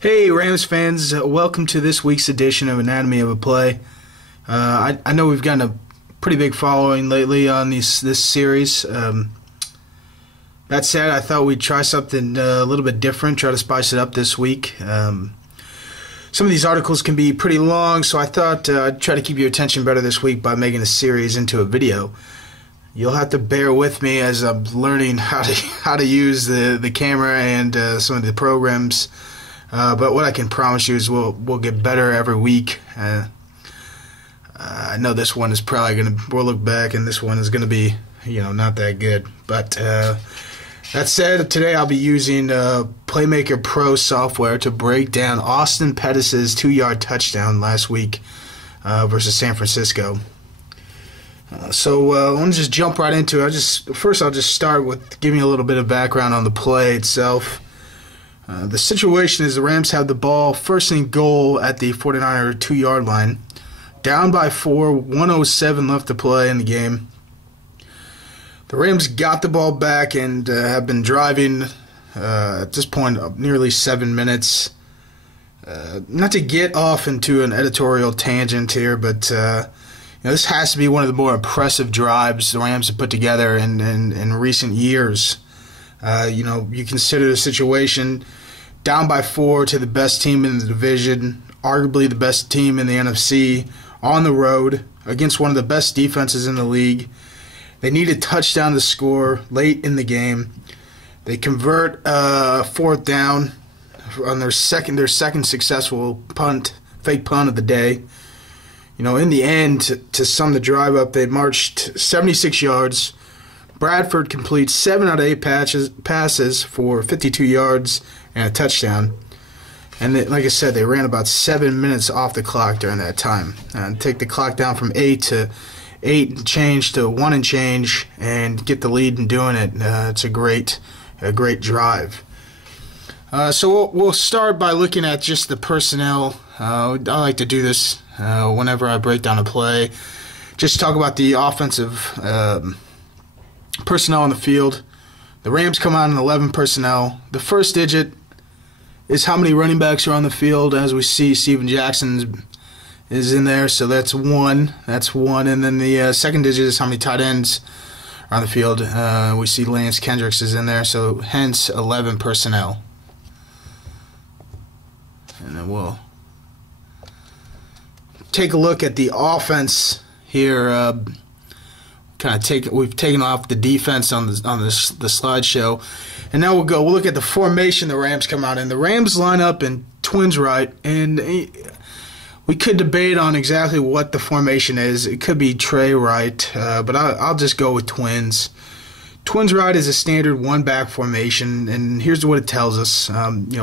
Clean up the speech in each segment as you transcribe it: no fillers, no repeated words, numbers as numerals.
Hey Rams fans, welcome to this week's edition of Anatomy of a Play. I know we've gotten a pretty big following lately on this series. That said, I thought we'd try something a little bit different, try to spice it up this week. Some of these articles can be pretty long, so I thought I'd try to keep your attention better this week by making the series into a video. You'll have to bear with me as I'm learning how to use the camera and some of the programs. But what I can promise you is we'll get better every week. I know this one is probably we'll look back and this one is gonna be, not that good. But that said, today I'll be using Playmaker Pro software to break down Austin Pettis' 2-yard touchdown last week versus San Francisco. So let me just jump right into it. First I'll just start with giving you a little bit of background on the play itself. The situation is the Rams have the ball first and goal at the 49er 2-yard line. Down by 4, 1:07 left to play in the game. The Rams got the ball back and have been driving at this point nearly 7 minutes. Not to get off into an editorial tangent here, but this has to be one of the more impressive drives the Rams have put together in recent years. You consider the situation down by 4 to the best team in the division, arguably the best team in the NFC, on the road against one of the best defenses in the league. They need a touchdown to score late in the game. They convert fourth down on their second successful fake punt of the day. In the end, to sum the drive up, they marched 76 yards. Bradford completes 7 out of 8 passes for 52 yards and a touchdown. And like I said, they ran about 7 minutes off the clock during that time. Take the clock down from 8 to 8 and change to 1 and change and get the lead in doing it. It's a great drive. So we'll start by looking at just the personnel. I like to do this whenever I break down a play. Just talk about the offensive personnel on the field. The Rams come out in 11 personnel. The first digit is how many running backs are on the field. As we see, Steven Jackson is in there, so that's 1. That's 1. And then the second digit is how many tight ends are on the field. We see Lance Kendricks is in there, so hence 11 personnel. And then we'll take a look at the offense here. We've taken off the defense on the slideshow, and now we'll look at the formation the Rams come out in. The Rams line up in twins right, and we could debate on exactly what the formation is. It could be Trey right, but I'll just go with twins. Twins right is a standard one-back formation, and here's what it tells us.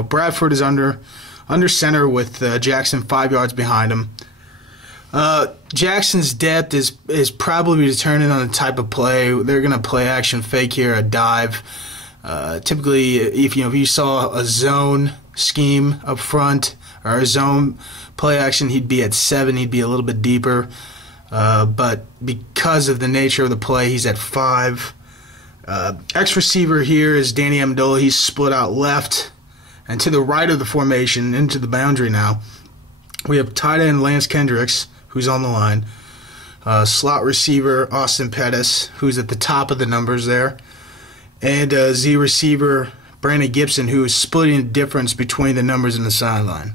Bradford is under center with Jackson 5 yards behind him. Jackson's depth is probably determined on the type of play. They're going to play action fake here, a dive. Typically, if you saw a zone scheme up front or a zone play action, he'd be at 7. He'd be a little bit deeper. But because of the nature of the play, he's at 5. X receiver here is Danny Amendola. He's split out left and to the right of the formation into the boundary now. We have tight end Lance Kendricks, who's on the line. Slot receiver Austin Pettis, who's at the top of the numbers there. And Z receiver Brandon Gibson, who is splitting the difference between the numbers and the sideline.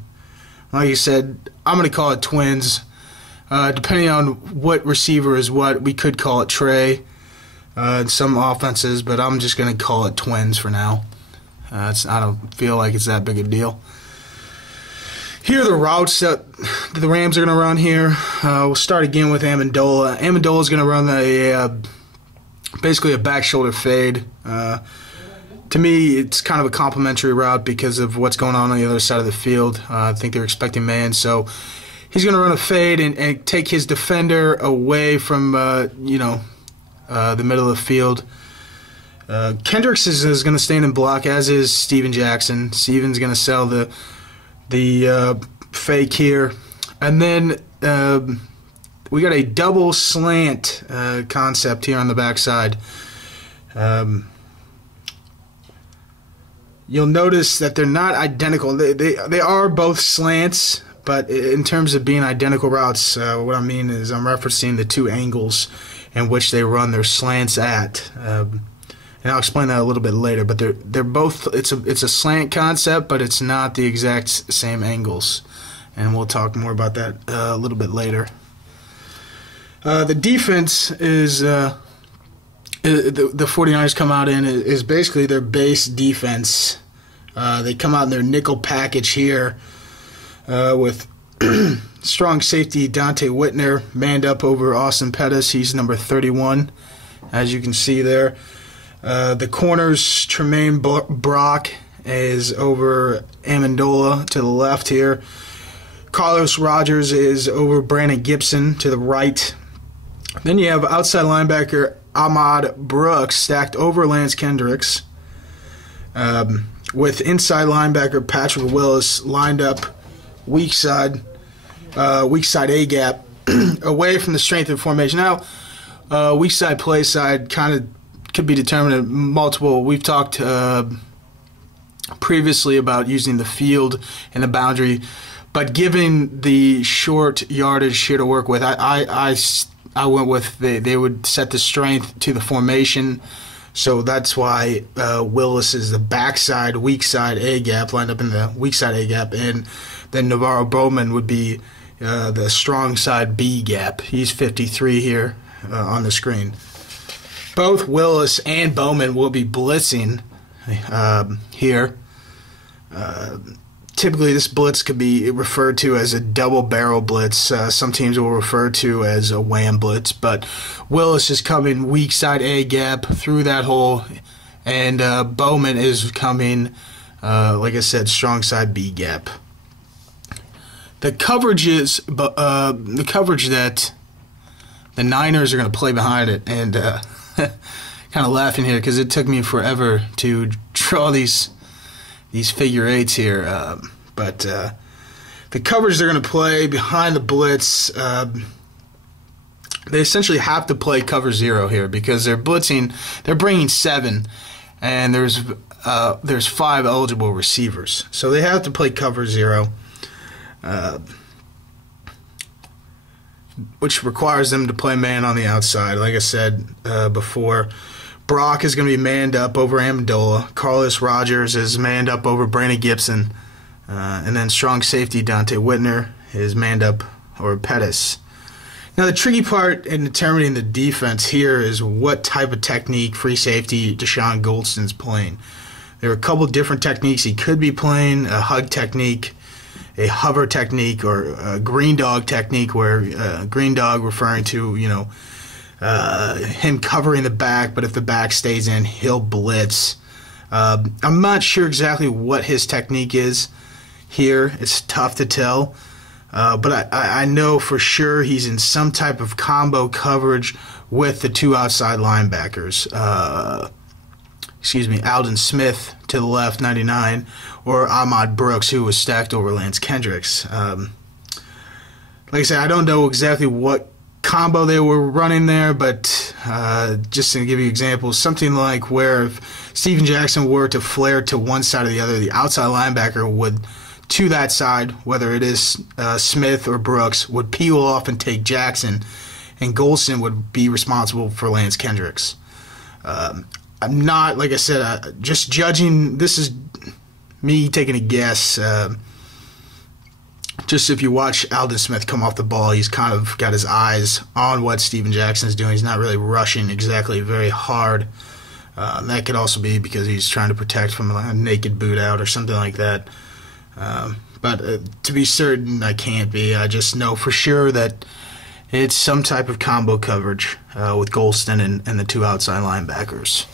Like I said, I'm going to call it twins. Depending on what receiver is what, we could call it Trey in some offenses, but I'm just going to call it twins for now. I don't feel like it's that big a deal. Here are the routes that the Rams are going to run here. We'll start again with Amendola. Amendola is going to run basically a back shoulder fade. To me, it's kind of a complimentary route because of what's going on the other side of the field. I think they're expecting man, so he's going to run a fade and take his defender away from the middle of the field. Kendricks is going to stand in block, as is Steven Jackson. Steven's going to sell the fake here. And then we got a double slant concept here on the backside. you'll notice that they're not identical. They are both slants, but in terms of being identical routes, what I mean is I'm referencing the two angles in which they run their slants at. And I'll explain that a little bit later. But they're both. It's a slant concept, but it's not the exact same angles. And we'll talk more about that a little bit later. The defense is the 49ers come out in is basically their base defense. They come out in their nickel package here with strong safety Dante Whitner manned up over Austin Pettis. He's number 31, as you can see there. The corners, Tremaine Brock is over Amendola to the left here. Carlos Rogers is over Brandon Gibson to the right. Then you have outside linebacker Ahmad Brooks stacked over Lance Kendricks, with inside linebacker Patrick Willis lined up weak side A gap away from the strength of formation. Now, weak side play side kind of could be determined at multiple. We've talked previously about using the field and the boundary, but given the short yardage here to work with, I went with they would set the strength to the formation, so that's why Willis is the backside, weak side A gap, lined up in the weak side A gap, and then Navarro Bowman would be the strong side B gap. He's 53 here on the screen. Both Willis and Bowman will be blitzing here. Typically, this blitz could be referred to as a double barrel blitz. Some teams will refer to as a wham blitz, but Willis is coming weak side A gap through that hole, and Bowman is coming, like I said, strong side B gap. The coverage that the Niners are going to play behind it, and kind of laughing here because it took me forever to draw these figure eights here, but the coverage they're going to play behind the blitz, they essentially have to play cover 0 here because they're blitzing. They're bringing 7, and there's 5 eligible receivers, so they have to play cover 0. Which requires them to play man on the outside. Like I said before, Brock is going to be manned up over Amendola. Carlos Rogers is manned up over Brandon Gibson. And then strong safety Dante Whitner is manned up over Pettis. Now the tricky part in determining the defense here is what type of technique free safety Deshaun Goldston's playing. There are a couple different techniques he could be playing: a hug technique, a hover technique, or a green dog technique, where green dog referring to, him covering the back, but if the back stays in, he'll blitz. I'm not sure exactly what his technique is here. It's tough to tell, but I know for sure he's in some type of combo coverage with the two outside linebackers. Aldon Smith to the left, 99, or Ahmad Brooks, who was stacked over Lance Kendricks. Like I said, I don't know exactly what combo they were running there, but just to give you examples, something like where if Steven Jackson were to flare to one side or the other, the outside linebacker would, to that side, whether it is Smith or Brooks, would peel off and take Jackson, and Golston would be responsible for Lance Kendricks. I'm not, like I said, just judging. This is me taking a guess. Just if you watch Aldon Smith come off the ball, he's kind of got his eyes on what Steven Jackson's doing. He's not really rushing exactly very hard. That could also be because he's trying to protect from a naked boot out or something like that. But to be certain, I can't be. I just know for sure that it's some type of combo coverage with Golston and the two outside linebackers.